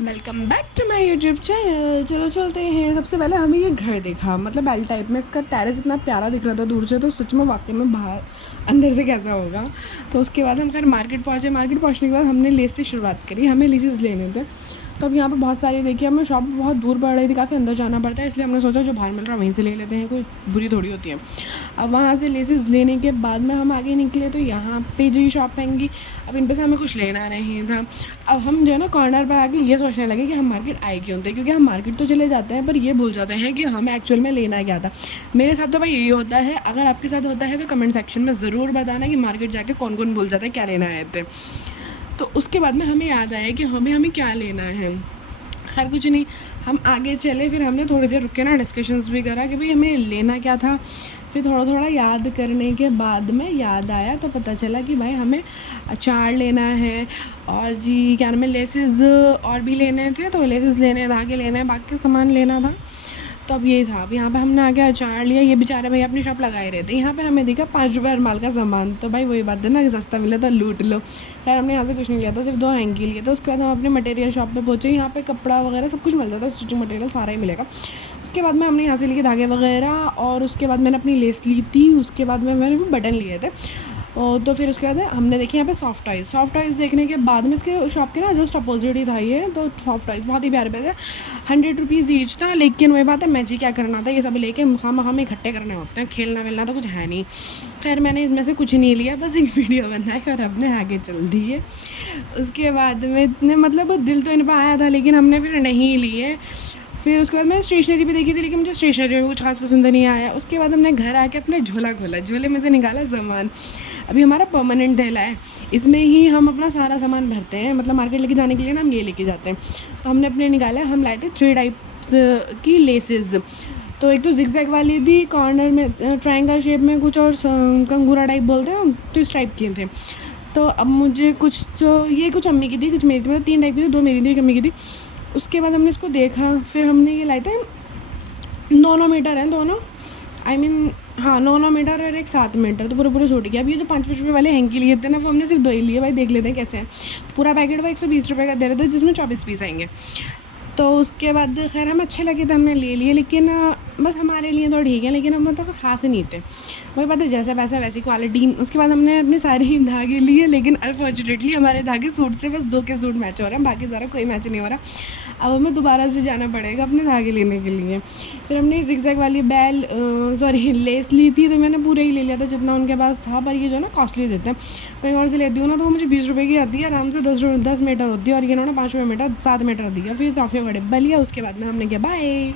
Welcome back to my YouTube channel. चलो चलते हैं। सबसे पहले हमें ये घर देखा, मतलब एल टाइप में, इसका टेरेस इतना प्यारा दिख रहा था दूर से, तो सच में वाकई में बाहर अंदर से कैसा होगा। तो उसके बाद हम खैर मार्केट पहुँचे। मार्केट पहुँचने के बाद हमने लेस से शुरुआत करी। हमें लेसेस लेने थे, तो अब यहाँ पर बहुत सारी देखी। हमें शॉप बहुत दूर पड़ रही थी, काफ़ी अंदर जाना पड़ता है, इसलिए हमने सोचा जो बाहर मिल रहा है वहीं से ले लेते हैं, कोई बुरी थोड़ी होती है। अब वहाँ से लेसेस लेने के बाद में हम आगे निकले, तो यहाँ पे जो ये शॉप आएंगी, अब इन पर से हमें कुछ लेना नहीं था। अब हम जो है ना कॉर्नर पर आके ये सोचने लगे कि हम मार्केट आए क्यों थे, क्योंकि हम मार्केट तो चले जाते हैं पर ये भूल जाते हैं कि हमें एक्चुअल में लेना क्या था। मेरे साथ तो भाई यही होता है। अगर आपके साथ होता है तो कमेंट सेक्शन में ज़रूर बताना कि मार्केट जाके कौन कौन भूल जाता है क्या लेना आए थे। तो उसके बाद में हमें याद आया कि हमें क्या लेना है। खैर कुछ नहीं, हम आगे चले। फिर हमने थोड़ी देर रुक के ना डिस्कशंस भी करा कि भाई हमें लेना क्या था। फिर थोड़ा थोड़ा याद करने के बाद में याद आया, तो पता चला कि भाई हमें अचार लेना है और जी क्या नाम है लेसेस और भी लेने थे। तो लेसेस लेने, धागे लेने, बाकी सामान लेना था। तो अब यही था। अब यहाँ पे हमने आके अचार लिया। ये बेचारे भाई अपनी शॉप लगाए रहते। यहाँ पे हमें दिखा 5 रुपये हर माल का सामान। तो भाई वही बात है ना कि सस्ता मिला था लूट लो। खैर हमने यहाँ से कुछ नहीं लिया था, सिर्फ 2 हैंकी लिए थे। उसके बाद हम अपने मटेरियल शॉप पे पहुँचे। यहाँ पे कपड़ा वगैरह सब कुछ मिलता था, स्टिचिंग मटेरियल सारा ही मिलेगा। उसके बाद में हमने यहाँ से लिए धागे वगैरह, और उसके बाद मैंने अपनी लेस ली थी। उसके बाद में मैंने बटन लिए थे। और तो फिर उसके बाद हमने देखी यहाँ पे सॉफ्ट टॉयज़ देखने के बाद में इसके शॉप के ना जस्ट अपोजिट ही था ये। तो सॉफ्ट टॉयज़ बहुत ही प्यारे थे। 100 रुपीज़ ईच था। लेकिन वही बात है, मैं जी क्या करना था, ये सब लेके हम इकट्ठे करने होते हैं, खेलना वेलना तो कुछ है नहीं। खैर मैंने इसमें से कुछ नहीं लिया, बस एक वीडियो बनाई और अपने आगे चल दिए। उसके बाद में इतने मतलब दिल तो इन पर आया था, लेकिन हमने फिर नहीं लिए। फिर उसके बाद मैंने स्टेशनरी भी देखी थी, लेकिन मुझे स्टेशनरी में कुछ खास पसंद नहीं आया। उसके बाद हमने घर आके अपना झोला खोला, झोले में से निकाला सामान। अभी हमारा परमानेंट थैला है, इसमें ही हम अपना सारा सामान भरते हैं। मतलब मार्केट लेके जाने के लिए ना हम ये लेके जाते हैं। तो हमने अपने निकाला, हम लाए थे 3 टाइप्स की लेसेस। तो एक तो जिगजैग वाली थी, कॉर्नर में ट्रायंगल शेप में कुछ, और कंगूरा टाइप बोलते हैं, तो इस टाइप की थे। तो अब मुझे कुछ, तो ये कुछ अम्मी की थी, कुछ मेरी थी। मतलब 3 टाइप की थी, 2 मेरी थी, 1 अम्मी की थी। उसके बाद हमने इसको देखा। फिर हमने ये लाए थे, 9 मीटर हैं दोनों, हाँ 9 मीटर और एक 7 मीटर, तो पूरे सूट गया। अब ये जो 5-5 रुपये वाले हैंकी लिए थे ना, वो हमने सिर्फ 2 ही लिए। भाई देख लेते हैं कैसे हैं। पूरा पैकेट वो 120 रुपये का दे रहे थे, जिसमें 24 पीस आएंगे। तो उसके बाद खैर हमें अच्छे लगे थे, हमने ले लिए। लेकिन बस हमारे लिए तो ठीक है, लेकिन हम मतलब ख़ास नहीं थे। वही बात है, जैसा पैसा वैसी क्वालिटी। उसके बाद हमने अपने सारे ही धागे लिए, लेकिन अनफॉर्चुनेटली हमारे धागे सूट से बस 2 के सूट मैच हो रहे हैं, बाकी सारा कोई मैच नहीं हो रहा। अब हमें दोबारा से जाना पड़ेगा अपने धागे लेने के लिए। फिर हमने जिगजैग वाली लेस ली थी, तो मैंने पूरे ही ले लिया था जितना उनके पास था। पर ये जो ना कॉस्टली देते हैं, कहीं और से लेती हूँ ना तो वो मुझे 20 रुपये की आती है, आराम से 10 मीटर होती है, और ये इन्होंने 5 रुपये मीटर 7 मीटर दिया। फिर काफ़ी बड़े लिया। उसके बाद में हमने किया बाय।